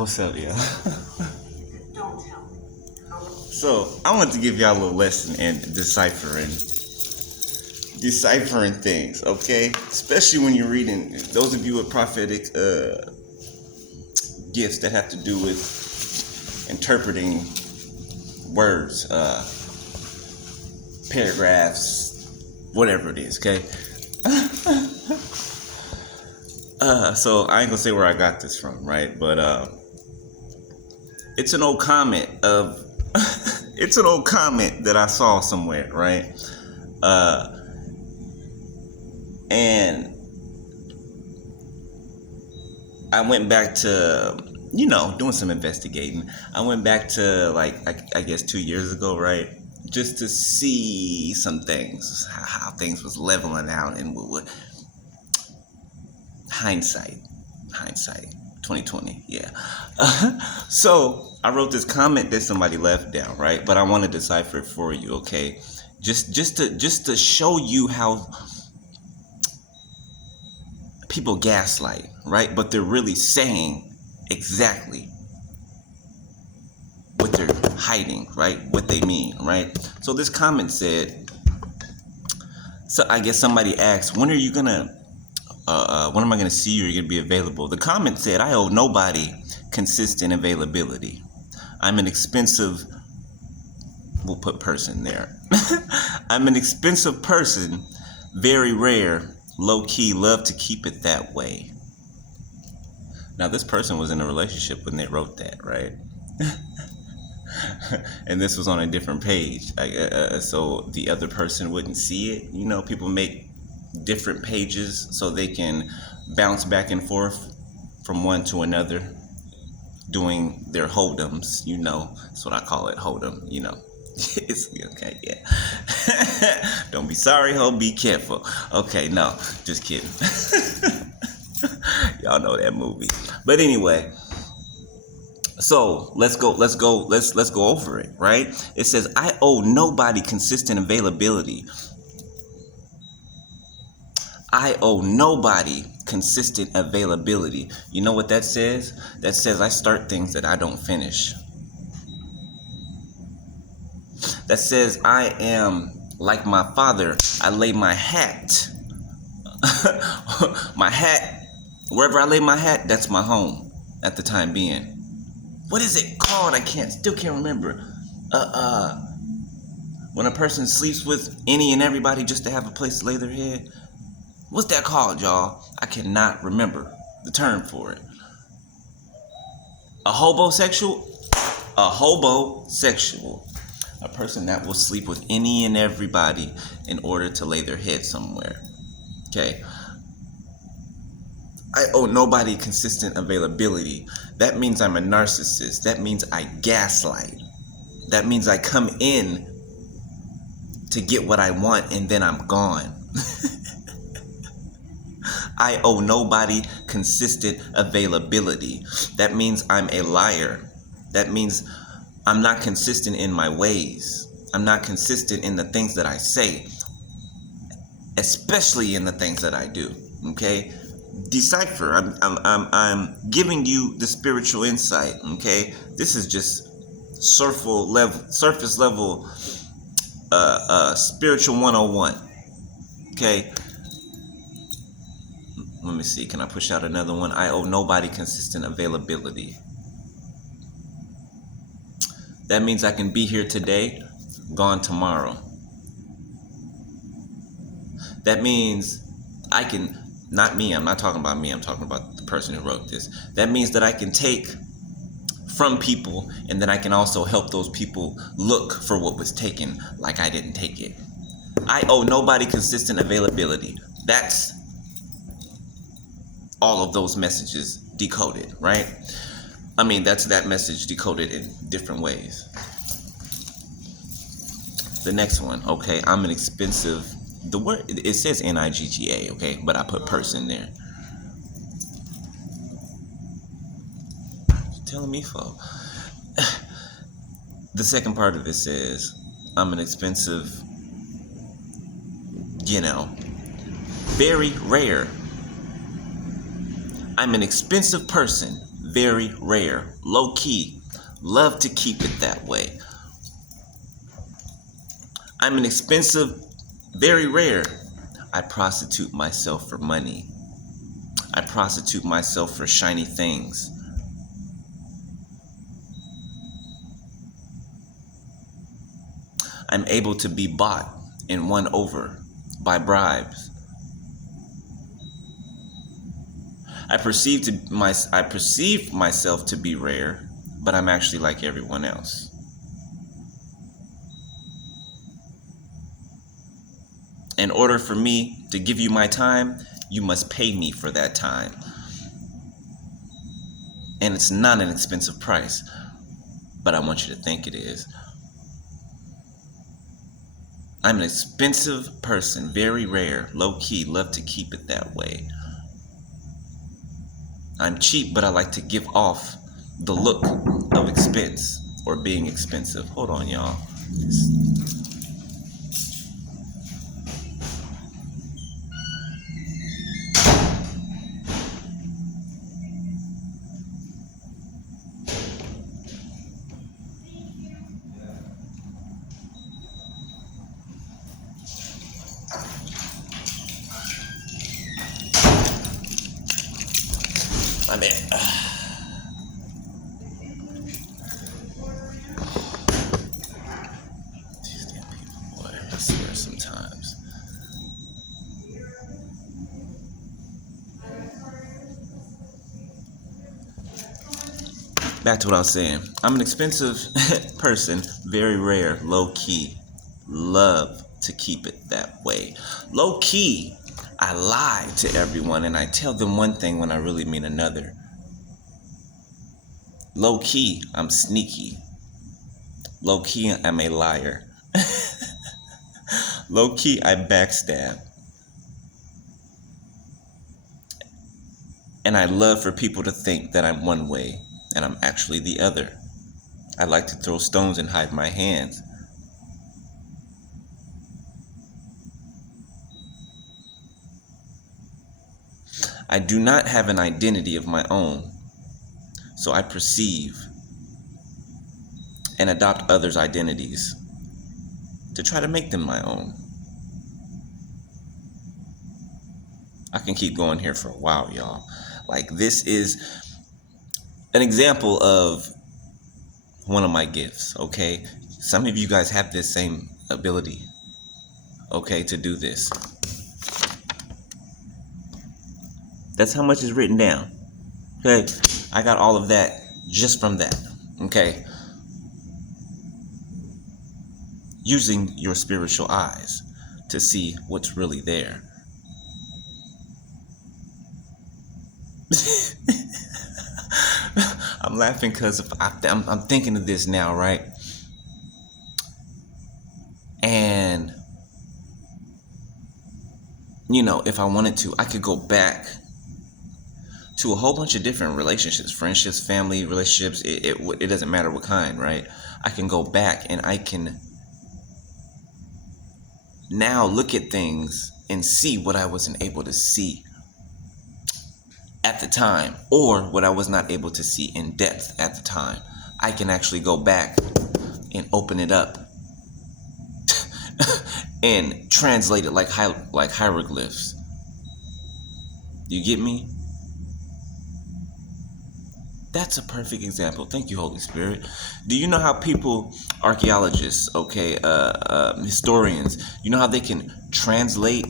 What's up, y'all? So, I want to give y'all a little lesson in deciphering things, okay? Especially when you're reading, those of you with prophetic gifts that have to do with interpreting words, paragraphs, whatever it is, okay? So I ain't gonna say where I got this from, right? But it's an old comment of it's an old comment that I saw somewhere, right? And I went back to, doing some investigating. I went back to I guess 2 years ago, right? Just to see some things, how things was leveling out, and what hindsight 2020, yeah. So I wrote this comment that somebody left down, right? But I want to decipher it for you, okay? Just to show you how people gaslight, right? But they're really saying exactly what they're hiding, right? What they mean, right? So this comment said, so I guess somebody asked, when are you gonna when am I gonna see you? You're gonna be available. The comment said, I owe nobody consistent availability. I'm an expensive, we'll put person there. I'm an expensive person, very rare, low key, love to keep it that way. Now this person was in a relationship when they wrote that, right? And this was on a different page, so the other person wouldn't see it. People make different pages so they can bounce back and forth from one to another, doing their hold'ems. That's what I call it, hold'em. It's okay, yeah. Don't be sorry, ho, be careful. Okay, no, just kidding. Y'all know that movie. But anyway, so let's go over it, right? It says, I owe nobody consistent availability. I owe nobody consistent availability. You know what that says? That says I start things that I don't finish. That says I am like my father. I lay my hat. My hat, wherever I lay my hat, that's my home at the time being. What is it called? I still can't remember. When a person sleeps with any and everybody just to have a place to lay their head. What's that called, y'all? I cannot remember the term for it. A hobosexual? A hobosexual. A person that will sleep with any and everybody in order to lay their head somewhere. Okay. I owe nobody consistent availability. That means I'm a narcissist. That means I gaslight. That means I come in to get what I want and then I'm gone. I owe nobody consistent availability. That means I'm a liar. That means I'm not consistent in my ways. I'm not consistent in the things that I say, especially in the things that I do. Okay? Decipher. I'm giving you the spiritual insight. Okay? This is just surface level spiritual 101. Okay? Let me see. Can I push out another one? I owe nobody consistent availability. That means I can be here today, gone tomorrow. That means I can, not me, I'm not talking about me, I'm talking about the person who wrote this. That means that I can take from people and then I can also help those people look for what was taken like I didn't take it. I owe nobody consistent availability. That's all of those messages decoded, right? I mean, that's that message decoded in different ways. The next one, okay, I'm an expensive, the word, it says Nigga, okay, but I put person there. You're telling me, folks. The second part of it says, I'm an expensive, very rare. I'm an expensive person, very rare, low key, love to keep it that way. I'm an expensive, very rare. I prostitute myself for money. I prostitute myself for shiny things. I'm able to be bought and won over by bribes. I perceive myself to be rare, but I'm actually like everyone else. In order for me to give you my time, you must pay me for that time. And it's not an expensive price, but I want you to think it is. I'm an expensive person, very rare, low-key, love to keep it that way. I'm cheap, but I like to give off the look of expense or being expensive. Hold on, y'all. My man. These damn people, boy, I swear sometimes. Back to what I was saying. I'm an expensive person, very rare, low key. Love to keep it that way. Low key, I lie to everyone and I tell them one thing when I really mean another. Low key, I'm sneaky. Low key, I'm a liar. Low key, I backstab. And I love for people to think that I'm one way and I'm actually the other. I like to throw stones and hide my hands. I do not have an identity of my own, so I perceive and adopt others' identities to try to make them my own. I can keep going here for a while, y'all. Like, this is an example of one of my gifts, okay? Some of you guys have this same ability, okay, to do this. That's how much is written down, okay? I got all of that just from that, okay? Using your spiritual eyes to see what's really there. I'm laughing because I'm thinking of this now, right? And, you know, if I wanted to, I could go back to a whole bunch of different relationships, friendships, family relationships. It doesn't matter what kind, right? I can go back and I can now look at things and see what I wasn't able to see at the time, or what I was not able to see in depth at the time. I can actually go back and open it up and translate it like hieroglyphs. You get me? That's a perfect example. Thank you, Holy Spirit. Do you know how people, archaeologists, okay, historians, you know how they can translate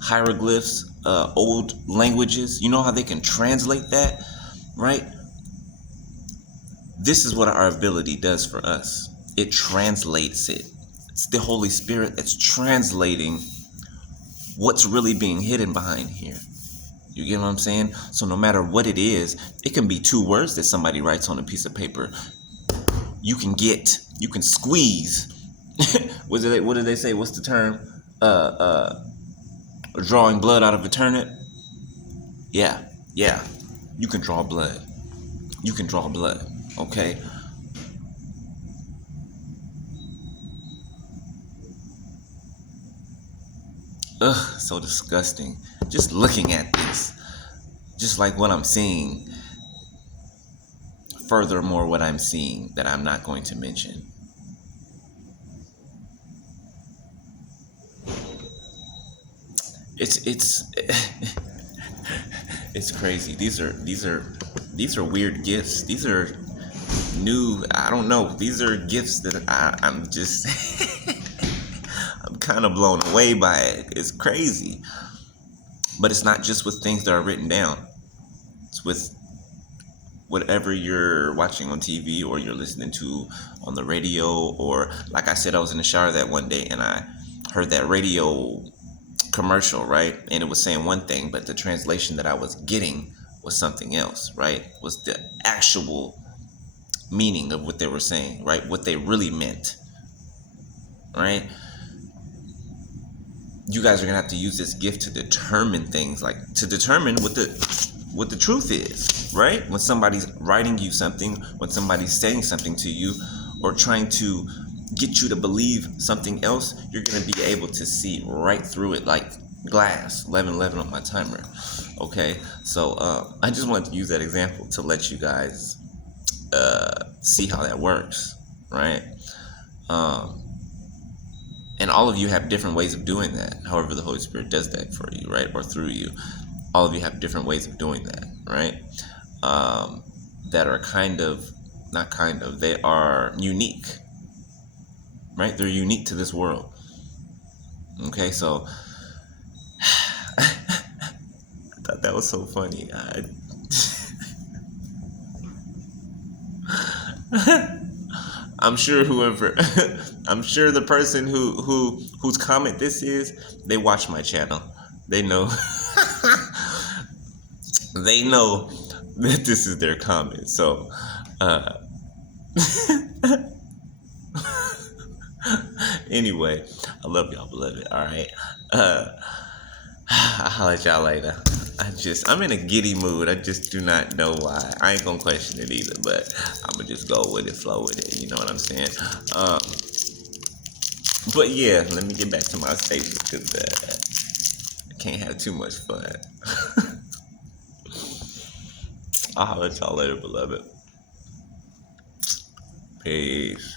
hieroglyphs, old languages? You know how they can translate that, right? This is what our ability does for us. It translates it. It's the Holy Spirit that's translating what's really being hidden behind here. You get what I'm saying? So no matter what it is, it can be 2 words that somebody writes on a piece of paper. You can squeeze. What did they say? What's the term? Drawing blood out of a turnip. Yeah. You can draw blood. You can draw blood. Okay. Ugh, so disgusting. Just looking at this. Just like what I'm seeing. furthermore what I'm seeing that I'm not going to mention. It's it's crazy. These are weird gifts. These are new. I don't know. These are gifts that I'm just I'm kind of blown away by it. It's crazy. But it's not just with things that are written down. It's with whatever you're watching on TV or you're listening to on the radio, or like I said, I was in the shower that one day and I heard that radio commercial, right? And it was saying one thing, but the translation that I was getting was something else, right? Was the actual meaning of what they were saying, right? What they really meant, right? You guys are gonna have to use this gift to determine things, like to determine what the truth is, right? When somebody's writing you something, when somebody's saying something to you, or trying to get you to believe something else, you're gonna be able to see right through it like glass. 11:11 on my timer. Okay, so I just wanted to use that example to let you guys see how that works, right? And all of you have different ways of doing that. However, the Holy Spirit does that for you, right? Or through you. All of you have different ways of doing that, right? That are they are unique, right? They're unique to this world. Okay, so I thought that was so funny. I'm sure I'm sure the person whose comment this is, they watch my channel. They know, they know that this is their comment. So, anyway, I love y'all, beloved. All right, I'll holler at y'all later. I'm in a giddy mood. I just do not know why. I ain't gonna question it either, but I'm gonna just go with it, flow with it. You know what I'm saying? But yeah, let me get back to my statement because I can't have too much fun. I'll holler at y'all later, beloved. Peace.